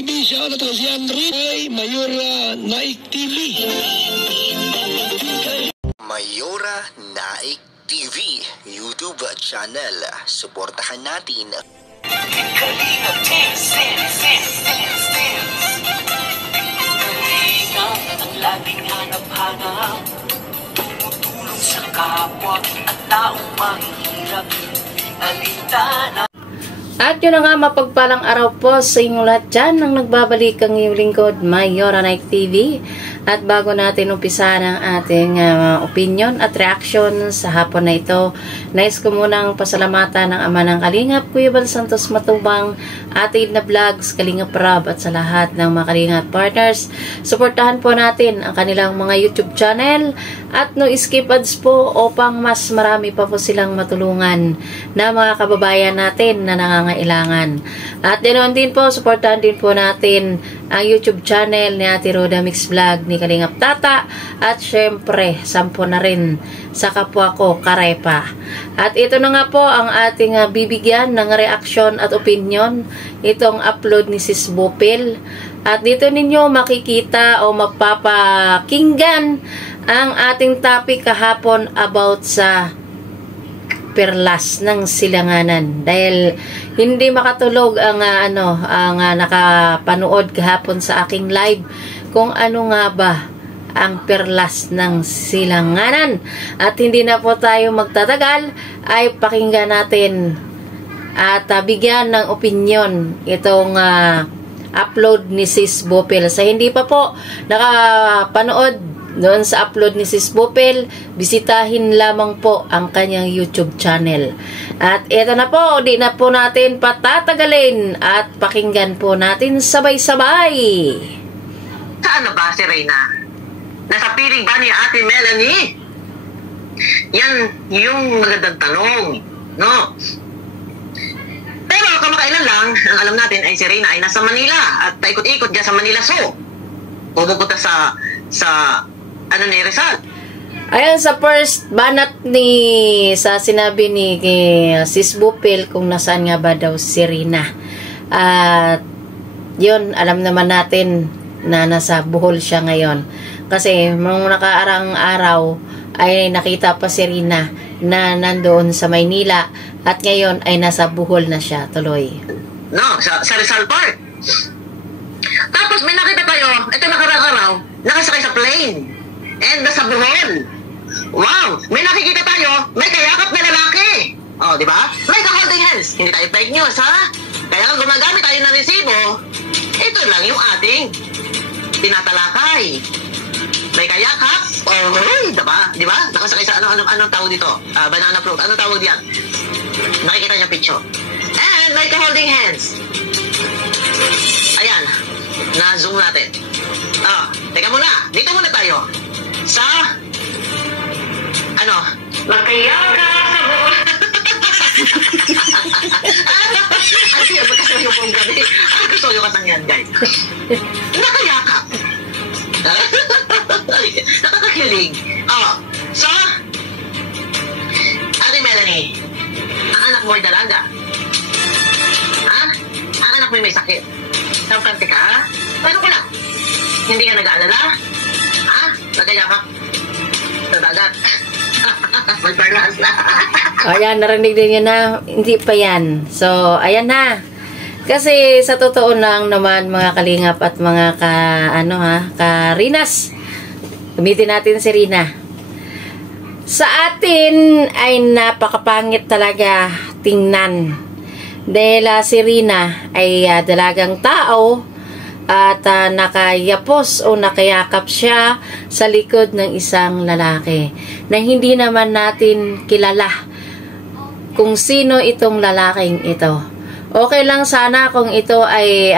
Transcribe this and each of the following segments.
Siya na to si Henry ay Mayora Naik TV. Mayora Naik TV YouTube channel. Suportahan natin. Kalingap ang laging hanap-hanap, tumutulong sa kapwa at taong mahihirap, alintana. At yun na nga, mapagpalang araw po sa inyong lahat dyan nang nagbabalik ang iyong lingkod, Mayora Naik TV. At bago natin umpisahan ang ating opinion at reaction sa hapon na ito, nais ko munang pasalamatan ng Ama ng Kalingap, Kuya Bal Santos Matubang, Atid na Vlogs, Kalingap Rob at sa lahat ng mga Kalingap partners. Suportahan po natin ang kanilang mga YouTube channel at no skip ads po upang mas marami pa po silang matulungan na mga kababayan natin na nangangailangan. At ganoon din po, suportahan din po natin ang YouTube channel ni Ate Roda Mix Vlog ni Kalingap Tata at syempre, sampo na rin sa kapwa ko, Karepa. At ito na nga po ang ating bibigyan ng reaksyon at opinion, itong upload ni Sis Bopel. At dito ninyo makikita o mapapakinggan ang ating topic kahapon about sa perlas ng silanganan, dahil hindi makatulog ang nakapanood kahapon sa aking live kung ano nga ba ang perlas ng silanganan. At hindi na po tayo magtatagal, ay pakinggan natin at bigyan ng opinion itong upload ni Sis Bopel. Sa hindi pa po nakapanood doon sa upload ni Sis Bopel, bisitahin lamang po ang kanyang YouTube channel. At ito na po, di na po natin patatagalin at pakinggan po natin sabay-sabay. Saan na ba si Reyna? Nasa piling ba ni Ate Melanie? Yan yung magandang tanong, no? Pero kamakailan lang, ang alam natin ay si Reyna ay nasa Manila at paikot-ikot dyan sa Manila Zoo. Pumupunta sa ni Rizal. Ayan, sa first banat sa sinabi ni Sis Bopel kung nasaan nga ba daw si Reyna. At yun, alam naman natin na nasa Bohol siya ngayon. Kasi nung nakaarang araw ay nakita pa si Reyna na nandoon sa Maynila at ngayon ay nasa Bohol na siya tuloy. No, sa Rizal Park. Tapos may nakita tayo, ito nakarang araw, nakasakay sa plane. And nasa Bohol. Wow! May nakikita tayo, may kayakap na lalaki. Oh, di ba? May ka-holding hands. Hindi tayo fake news, ha? Kaya kung gumagamit tayo ng resibo, ito lang yung ating tinatalakay. May kayakap. Oh, di ba? Di ba? Nakasakay sa anong tawag dito? Banana float. Anong tawag diyan? Nakikita niyo picture. And may ka-holding hands. Ayan. Na-zoom natin. Teka muna. Dito muna tayo. Sa magkayaka sa buwan. Ay, siya, magkasama yung buong gabi. Gusto yung katangyan, guys. Nakayaka. Nakakakilig. So, Ate Melanie, ang anak mo ay dalaga. Ha? Ang anak mo may sakit. Sampante ka, ha? Paano ko lang? Hindi ka nag-aalala? Ha? Nagayakap sa dagat. Magparlas na. Ayan, narinig din yun na. Hindi pa yan. So, ayan na. Kasi sa totoo lang naman mga kalingap at mga karinas, gamitin natin si Reyna. Sa atin ay napakapangit talaga tingnan. Dahil si Reyna ay dalagang tao at nakayapos o nakayakap siya sa likod ng isang lalaki na hindi naman natin kilala kung sino itong lalaking ito. Okay lang sana kung ito ay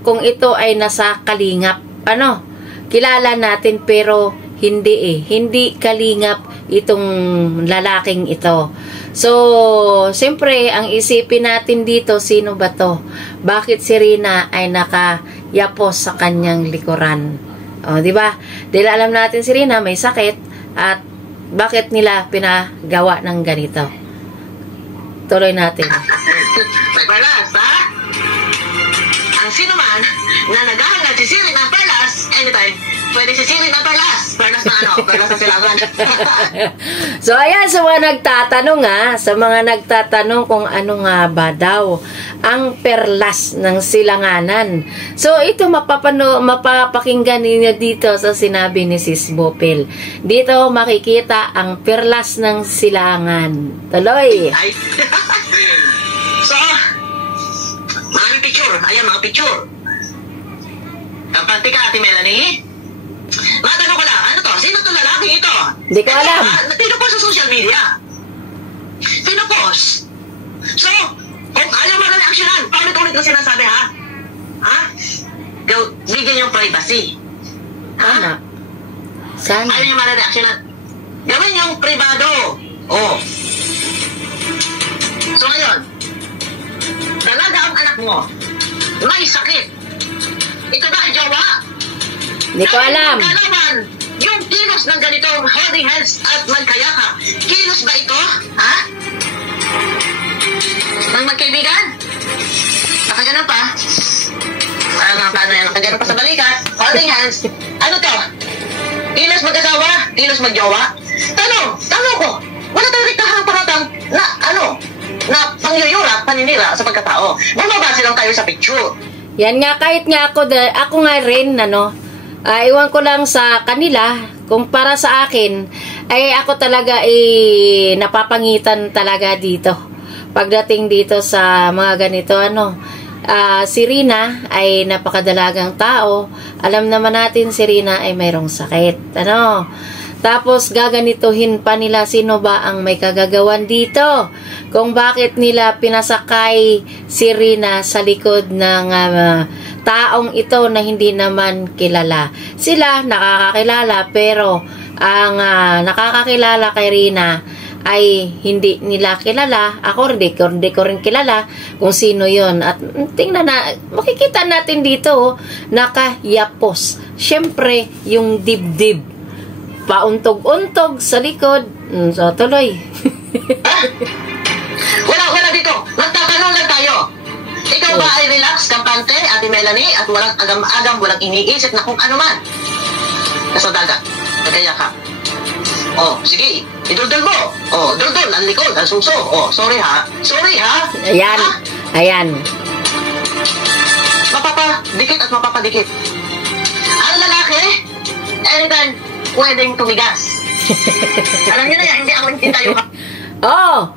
kung ito ay nasa Kalingap. Kilala natin, pero hindi Kalingap itong lalaking ito. So, siyempre, ang isipin natin dito, sino ba to? Bakit si Reyna ay nakayapos sa kanyang likuran? O, di ba? Dahil alam natin si Reyna may sakit at bakit nila pinagawa ng ganito? Tuloy natin. May perlas, ha? Ang sino man na naghahangad sisirin ng perlas, anytime, pwede sisirin ng perlas. Perlas na ano? Perlas na silangan. So, ayan, sa mga nagtatanong sa mga nagtatanong kung ano nga ba daw ang perlas ng silanganan. So, ito mapapakinggan ninyo dito sa sinabi ni Sis Bopel. Dito makikita ang perlas ng silangan. Tuloy! Ay. So, maraming picture. Ayan, mga picture. Kampante ka, Ate Melanie. Matanong ko lang, ano to? Sino to lalaking ito? Hindi ko alam. Pinupost sa social media. Pinupost. So, kung ayaw mo na reaksyonan, paulit-ulit na sinasabi, ha? Ha? Bigyan yung privacy. Sana. Sana. Ayaw nyo ma-reaksyonan. Gawin yung privado. Oh. So ngayon, dalaga ang anak mo, may sakit. Ito ba ay jowa? Hindi ko alam. Kalaman, yung kilos ng ganitong holding hands at magkayaka, kilos ba ito? Ha? Ng magkaibigan? Nakaganon pa? Paano yan? Nakaganon pa sa balikat? Holding hands? Ano to? Kilos mag-asawa? Kilos mag-jowa? Tanong ko, wala tayong riktahang paratang na na pangyayura, paninira sa pagkatao. Bumabase lang tayo sa picture. Yan nga, kahit nga ako nga rin, iwan ko lang sa kanila, kung para sa akin, ay ako talaga napapangitan talaga dito. Pagdating dito sa mga ganito, si Rina ay napakadalagang tao. Alam naman natin si Rina ay mayroong sakit. Tapos gaganituhin pa nila sino ba ang may kagagawan dito. Kung bakit nila pinasakay si Rina sa likod ng taong ito na hindi naman kilala. Sila nakakakilala pero ang nakakakilala kay Rina ay hindi nila kilala. Ako hindi ko rin kilala kung sino yon. At tingnan na, makikita natin dito nakayapos. Siyempre yung dibdib. Pauntog-untog sa likod. So, tuloy. Wala dito. Magtatanong lang tayo. Ikaw ba ay relax, kampante, Ate Melanie, at walang agam-agam, walang iniisip na kung ano man? Nasa dagat. Magkaya ka. Oh, sige. Idudol mo. Oh, dudol. Ang likod. Ang suso. Oh, sorry ha. Sorry ha. Ayan. Ha? Ayan. Mapapadikit at mapapadikit. Ang lalaki, anytime, pwedeng tumigas. Alam niyo na yan, hindi ako tayo. Oh,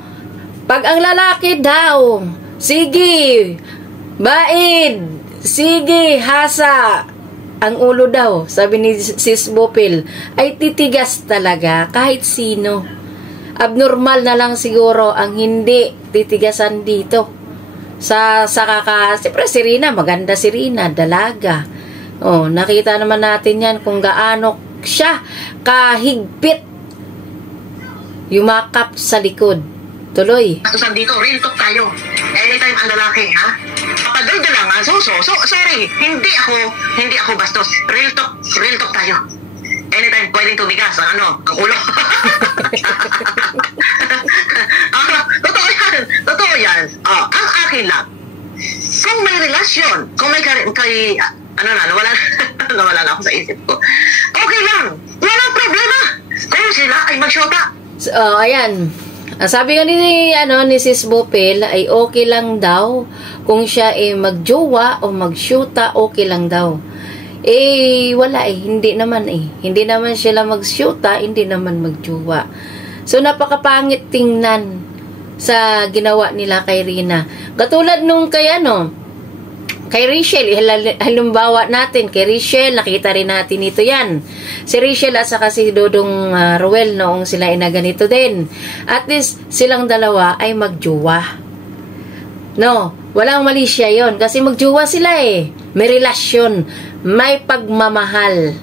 pag ang lalaki daw, sige, baid, sige, hasa, ang ulo daw, sabi ni Sis Bopel, ay titigas talaga kahit sino. Abnormal na lang siguro ang hindi titigasan dito. Siyempre si Rina, maganda si Rina, dalaga. Oh, nakita naman natin yan kung gaano siya kahigpit yumakap sa likod. Tuloy. Atusan dito, real talk tayo. Anytime ang lalaki, ha? Kapag lang ang suso. So, sorry, hindi ako bastos. Real talk tayo. Anytime pwedeng tumigas ang ulo. Totoo yan. Ang akin lang. Kung may relasyon, kung may nawala na ako sa isip ko. Okay lang. Walang problema. Kung sila ay magsyota. So, ayan. Sabi nga ni Sis Bopel ay okay lang daw kung siya magjowa o magsyuta, okay lang daw. Wala hindi naman Hindi naman sila magsyuta, hindi naman magjowa. So, napakapangit tingnan sa ginawa nila kay Rina. Katulad nung kay Rachel, halimbawa natin, kay Rachel, nakita rin natin ito yan. Si Rachel at saka si Dodong Ruel noong sila ganito din. At least, silang dalawa ay magjowa. No, walang mali siya yun. Kasi magjowa sila May relasyon, may pagmamahal.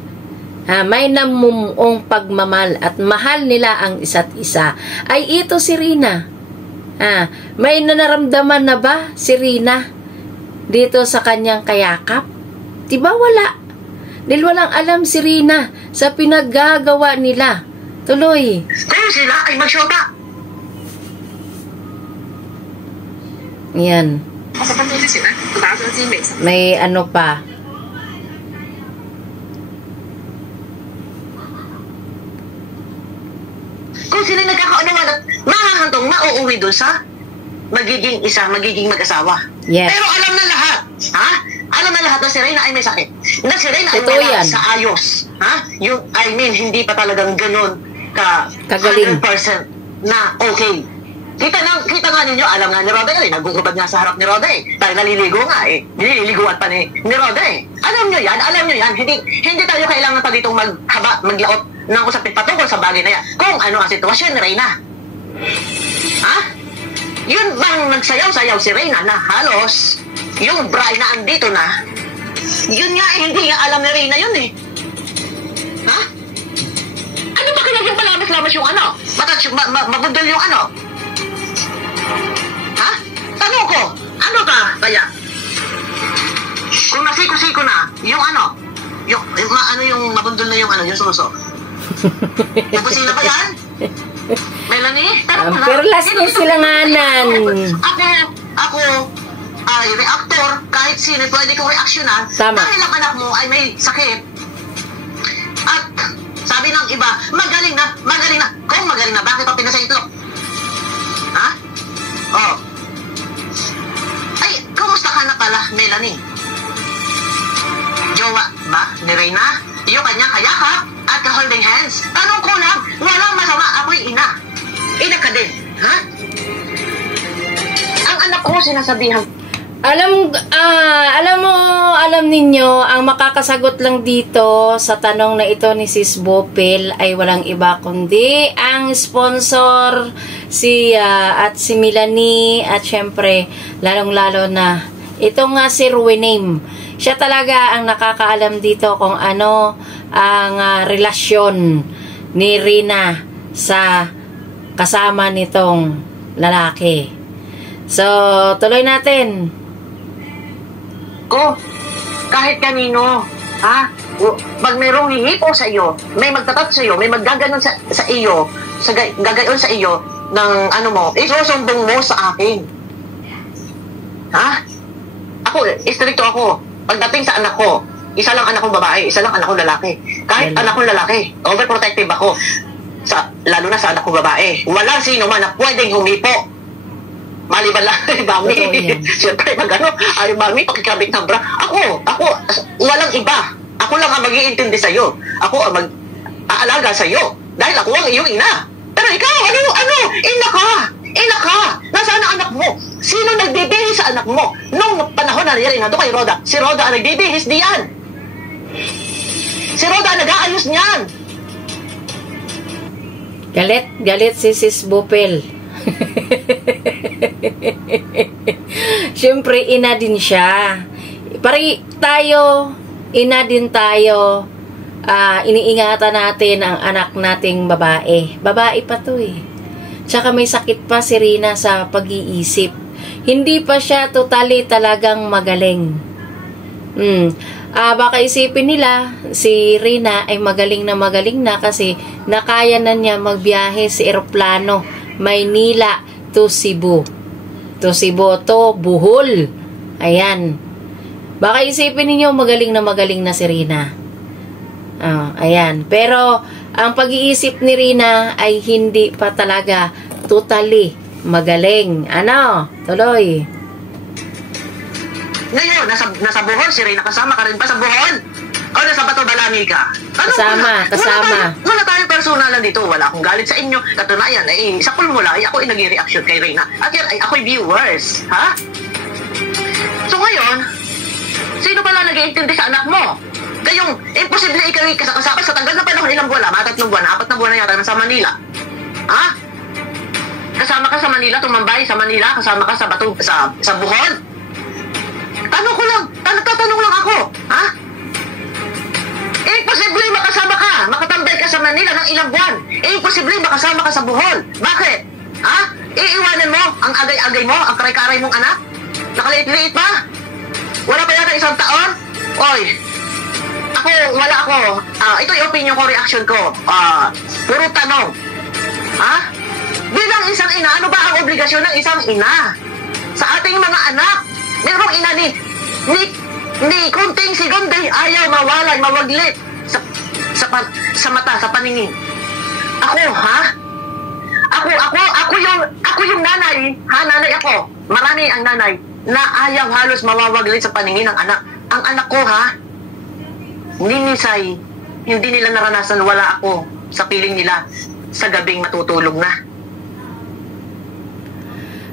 May namumuong pagmamahal at mahal nila ang isa't isa. Ay ito si Rina. May nanaramdaman na ba si Rina dito sa kanyang kayakap? Diba wala? Dahil walang alam si Rina sa pinaggagawa nila. Tuloy. Kung sila ay magsyota. Yan. May ano pa. Kung sila nagkakaunawan at mahahantong mauuwi doon sa magiging mag-asawa. Yes. Pero alam na lahat, ha? Alam na lahat na si Reyna ay may sakit. Na si Reyna ay Totoo wala yan. sa ayos. Ha? Yung, hindi pa talagang ganun Kagaling. 100% na okay. Kita nga ninyo, alam nga ni Roda eh, nagugubad nga sa harap ni Roda eh. Dahil naliligo nga eh. Nililiguan pa ni Roda eh. Alam nyo yan. Hindi tayo kailangan pa ditong maglaot ng usapin patungkol sa bagay na yan. Kung ano ang sitwasyon ni Reyna. Ha? Yun bang nagsayaw-sayaw si Reyna na halos yung bride na andito na, yun nga eh, hindi nga alam ni Reyna yun eh. Ha? Ano ba kaya yung malamas-lamas yung ano? Mabundol yung ano? Ha? Tanong ko, ano ka kaya? Kung nasiko-siko na, yung ano? Yung mabundol na yung ano, yung suso. Nagkusina ba yan? Melanie? Pero last na silanganan. Ako, ay reactor, kahit sino, pwede kong reaksyonan. Tama. Dahil ang anak mo ay may sakit. At sabi ng iba, magaling na. Kung magaling na, bakit pa pinasaitlok? Ha? Oh. Ay, kumusta ka na pala, Melanie? Jowa ba ni Reyna? Yung kanyang kayakap at ka-holding hands? Tanong ko lang, walang masama, ako'y ina. Ina ka din, ha? Ang anak ko sinasabihan. Alam ninyo, ang makakasagot lang dito sa tanong na ito ni Sis Bopel ay walang iba kundi ang sponsor at si Melanie at syempre lalong-lalo na ito nga si Ruiname. Siya talaga ang nakakaalam dito kung ano ang relasyon ni Reyna sa kasama nitong lalaki. So, tuloy natin. Kahit kanino, ha? Pag mayroong hihipo sa iyo, may magtatat sa iyo, may maggaganon sa iyo, gagayon sa iyo ng ano mo, isusumbong mo sa akin. Ha? Ako, istrikto ako. Pagdating sa anak ko, isa lang anak kong babae, isa lang anak kong lalaki. Kahit anak kong lalaki, overprotective ako. Lalo na sa anak kong babae. Walang sino man na pwedeng humipo. Maliban lang kay Mami. Siyempre, ay Mami, pakikabit ng bra. Ako, walang iba. Ako lang ang mag-iintindi sa'yo. Ako ang mag-aalaga sa'yo. Dahil ako ang iyong ina. Pero ikaw, ano? Ina ka. Nasaan ang anak mo? Sino nagbibihis sa anak mo? Nung panahon na nangyari na doon kay Roda, si Roda ang nagbibihis diyan. Si Roda ang nag-aayos niyan. Galit si Sis Bopel. Siyempre, ina din siya. Ina din tayo. Iniingatan natin ang anak nating babae. Babae pa to eh. Tsaka may sakit pa si Reyna sa pag-iisip. Hindi pa siya totally talagang magaling. Baka isipin nila si Reyna ay magaling na kasi nakaya na niya magbiyahe sa eroplano Maynila to Cebu. To Bohol. Ayan. Baka isipin niyo magaling na si Reyna. Ayan. Pero ang pag-iisip ni Reyna ay hindi pa talaga totally magaling. Ano? Tuloy. Ngayon, nasa Bohol si Reyna, kasama ka rin ba sa Bohol? O nasa Bato Balami ka? Kasama. Wala tayong personalan dito. Wala akong galit sa inyo. Katunayan, sa kulmula, ako ay nag-reaction kay Reyna. At yan, ako'y viewers. Ha? So ngayon, sino pala nag-iintindi sa anak mo? Kayong, imposible ikaw kasakasama sa tagal na panahon, ilang buwan, 3 buwan, 4 na buwan na yata sa Manila. Ha? Kasama ka sa Manila, tumambay sa Manila, kasama ka sa Bato, sa Bohol? Tanong ko lang, tatanong lang ako. Ha? Imposible makasama ka, makatambay ka sa Manila ng ilang buwan. Imposible makasama ka sa Bohol. Bakit? Ha? Iiwanan mo ang agay-agay mo, ang karay-karay mong anak? Nakaliit-liit pa? Wala pa yata 1 taon? Oy, wala ako. Ito yung opinion ko, reaction ko. Puro tanong. Ha? Bilang isang ina, ano ba ang obligasyon ng isang ina? sa ating mga anak. Merong ina ni kunting segundo ayaw mawalan, mawaglit sa mata, sa paningin. Ako, ha? Ako yung nanay, ha? Nanay ako. Marami ang nanay na ayaw halos mawawaglit sa paningin ng anak. Ang anak ko, ha? Ninisay, hindi nila naranasan wala ako sa piling nila sa gabing matutulog na.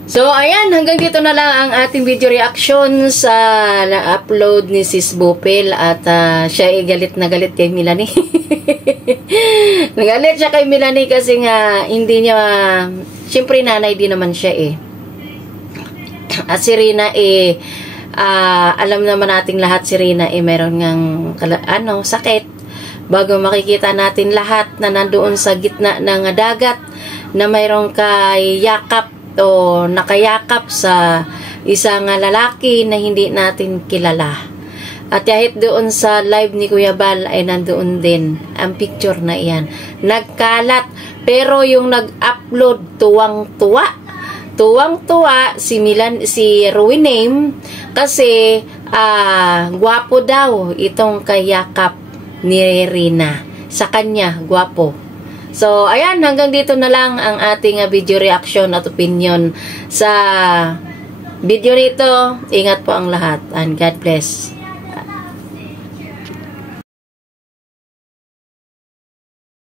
So, ayan, hanggang dito na lang ang ating video reaction sa na-upload ni Sis Bupil at siya ay galit na galit kay Melanie. Nagalit siya kay Melanie kasi nga hindi niya, siyempre nanay din naman siya eh. At si Rina alam naman nating lahat si Rina meron ngang sakit. Bago makikita natin lahat na nandoon sa gitna ng dagat na mayroong yakap o nakayakap sa isang lalaki na hindi natin kilala. At kahit doon sa live ni Kuya Bal ay nandoon din ang picture na iyan. Nagkalat, pero yung nag-upload tuwang-tuwa si Ruiname kasi gwapo daw itong kayakap ni Rina. Sa kanya, gwapo. So, ayan, hanggang dito na lang ang ating video reaction at opinion sa video nito. Ingat po ang lahat and God bless.